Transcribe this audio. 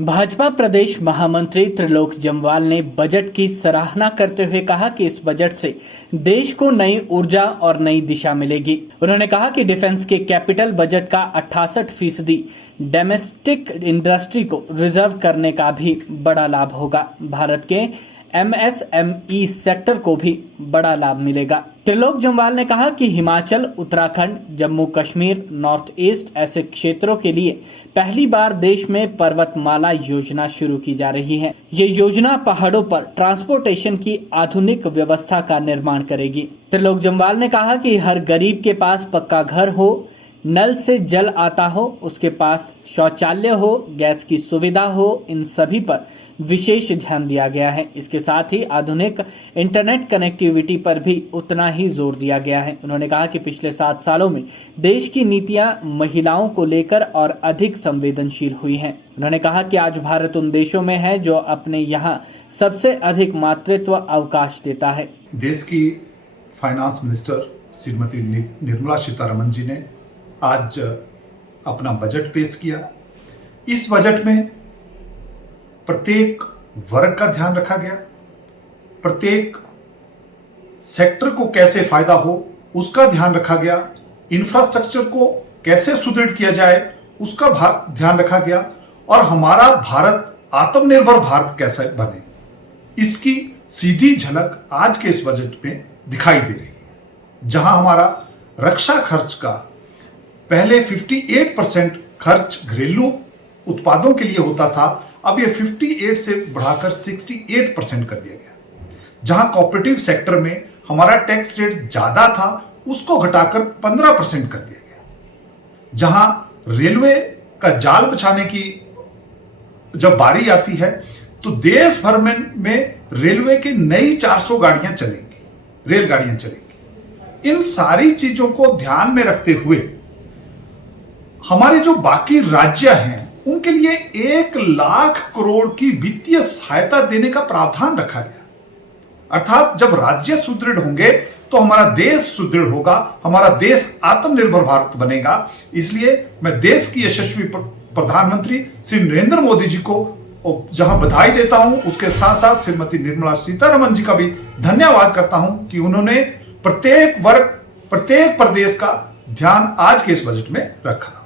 भाजपा प्रदेश महामंत्री त्रिलोक जम्वाल ने बजट की सराहना करते हुए कहा कि इस बजट से देश को नई ऊर्जा और नई दिशा मिलेगी। उन्होंने कहा कि डिफेंस के कैपिटल बजट का 68% डोमेस्टिक इंडस्ट्री को रिजर्व करने का भी बड़ा लाभ होगा। भारत के MSME सेक्टर को भी बड़ा लाभ मिलेगा। त्रिलोक जम्वाल ने कहा कि हिमाचल, उत्तराखंड, जम्मू कश्मीर, नॉर्थ ईस्ट ऐसे क्षेत्रों के लिए पहली बार देश में पर्वतमाला योजना शुरू की जा रही है। ये योजना पहाड़ों पर ट्रांसपोर्टेशन की आधुनिक व्यवस्था का निर्माण करेगी। त्रिलोक जम्वाल ने कहा कि हर गरीब के पास पक्का घर हो, नल से जल आता हो, उसके पास शौचालय हो, गैस की सुविधा हो, इन सभी पर विशेष ध्यान दिया गया है। इसके साथ ही आधुनिक इंटरनेट कनेक्टिविटी पर भी उतना ही जोर दिया गया है। उन्होंने कहा कि पिछले 7 सालों में देश की नीतियां महिलाओं को लेकर और अधिक संवेदनशील हुई हैं। उन्होंने कहा कि आज भारत उन देशों में है जो अपने यहाँ सबसे अधिक मातृत्व अवकाश देता है। देश की फाइनेंस मिनिस्टर श्रीमती निर्मला सीतारमण जी ने आज अपना बजट पेश किया। इस बजट में प्रत्येक वर्ग का ध्यान रखा गया, प्रत्येक सेक्टर को कैसे फायदा हो उसका ध्यान रखा गया, इंफ्रास्ट्रक्चर को कैसे सुदृढ़ किया जाए उसका ध्यान रखा गया और हमारा भारत आत्मनिर्भर भारत कैसे बने इसकी सीधी झलक आज के इस बजट में दिखाई दे रही है। जहां हमारा रक्षा खर्च का पहले 58% खर्च घरेलू उत्पादों के लिए होता था, अब ये 58 से बढ़ाकर 68% कर दिया गया। जहां कोऑपरेटिव सेक्टर में हमारा टैक्स रेट ज्यादा था उसको घटाकर 15% कर दिया गया। जहां रेलवे का जाल बिछाने की जब बारी आती है तो देश भर में रेलवे की नई 400 गाड़ियां चलेंगी, रेलगाड़ियां चलेंगी। इन सारी चीजों को ध्यान में रखते हुए हमारे जो बाकी राज्य हैं उनके लिए 1 लाख करोड़ की वित्तीय सहायता देने का प्रावधान रखा गया। अर्थात जब राज्य सुदृढ़ होंगे तो हमारा देश सुदृढ़ होगा, हमारा देश आत्मनिर्भर भारत बनेगा। इसलिए मैं देश की यशस्वी प्रधानमंत्री श्री नरेंद्र मोदी जी को जहां बधाई देता हूं, उसके साथ साथ श्रीमती निर्मला सीतारमण जी का भी धन्यवाद करता हूं कि उन्होंने प्रत्येक वर्ग, प्रत्येक प्रदेश का ध्यान आज के इस बजट में रखा।